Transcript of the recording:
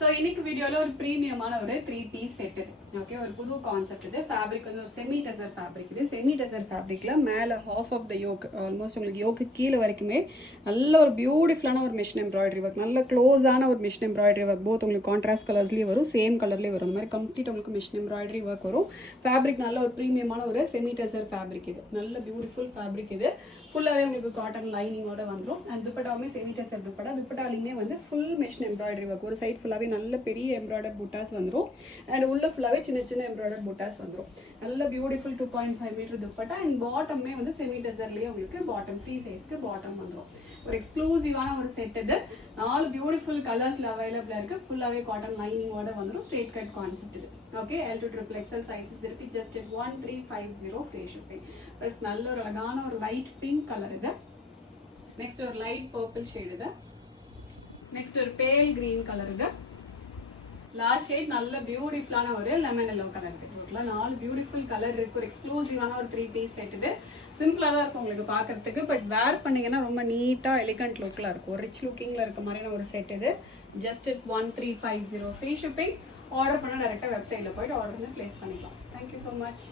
So இன்னைக்கு வீடியோவில் ஒரு ப்ரீமியமான ஒரு 3-piece செட் இது. ஓகே, ஒரு புது கான்செப்ட் இது. ஃபேப்ரிக் வந்து ஒரு செமி டெசர் ஃபேப்ரிக் இது. செமி டெசர் ஃபேப்ரிக்ல மேலே half of the yoke, almost உங்களுக்கு யோக்கு கீழே வரைக்குமே நல்ல ஒரு பியூட்டிஃபுல்லான ஒரு மிஷின் எம்ப்ராய்டரி ஒர்க், நல்ல க்ளோஸான ஒரு மிஷின் எம்ப்ராய்டரி ஒர்க். போத் உங்களுக்கு கான்ட்ராஸ்ட் கலர்ஸ்லேயும் வரும், சேம் கலர்லேயும் வரும். அந்த மாதிரி கம்ப்ளீட் உங்களுக்கு மிஷின் எம்ப்ராய்டரி ஒர்க் வரும். ஃபேப்ரிக் நல்ல ஒரு ப்ரீமியமான ஒரு செமி டெசர் ஃபேப்ரிக் இது. நல்ல பியூட்டிஃபுல் ஃபேப்ரிக் இது. ஃபுல்லாகவே உங்களுக்கு காட்டன் லைனிங்கோட வந்துடும். அண்ட் துப்பட்டாவுமே செமி டெசர் துப்பட்டா. துப்பட்டாலையுமே வந்து ஃபுல் மிஷின் எம்ப்ராய்டரி ஒர்க். ஒரு சைட் ஃபுல்லாகவே நல்ல பெரிய எம்ப்ராய்டர் புட்டாஸ் வந்துடும். அண்ட் உள்ள ஃபுல்லாகவே சின்ன சின்ன எம்ப்ராய்டர் புட்டாஸ் வந்துடும். நல்ல பியூட்டிஃபுல் 2.5 மீட்டர் துப்பட்டா. அண்ட் பாட்டமே வந்து செமி டெசர்லேயே உங்களுக்கு பாட்டம் ஃப்ரீ சைஸ்க்கு பாட்டம் வந்துடும். ஒரு எக்ஸ்க்ளூசிவான ஒரு செட் இது. 4 பியூட்டிஃபுல் கலர்ஸ்ல அவைலபிளாக இருக்குது. ஃபுல்லாகவே காட்டன் லைனிங்கோட வந்துடும். ஸ்ட்ரெயிட் கட் கான்செப்ட் இது. Okay, L to XXL sizes இருக்கு. Just 1350 free shipping. ப்ளஸ் நல்ல ஒரு அழகான ஒரு லைட் பிங்க் கலர் இது. நெக்ஸ்ட் ஒரு லைட் பர்பிள் ஷேட் இது. நெக்ஸ்ட் ஒரு பேல் கிரீன் கலர் இது. லாஸ்ட் ஷேட் நல்ல பியூட்டிஃபுல்லான ஒரு லெமன் எல்லோ கலர் இருக்கு. டோட்டலாக 4 பியூட்டிஃபுல் கலர் இருக்கு. ஒரு எக்ஸ்க்ளூசிவான ஒரு 3-piece செட் இது. சிம்பிளாக தான் இருக்கும் உங்களுக்கு பார்க்கறதுக்கு. பட் வேர் பண்ணீங்கன்னா ரொம்ப நீட்டாக எலிகண்ட் லுக்கில் இருக்கும். ஒரு ரிச் லுக்கிங்கில் இருக்க மாதிரியான ஒரு செட் இது. Just 1350 free shipping. ஆர்டர் பண்ணால் டேரெக்டாக வெப்சைட்டில் போய்ட்டு ஆர்டர் வந்து ப்ளேஸ் பண்ணிக்கலாம். Thank you so much.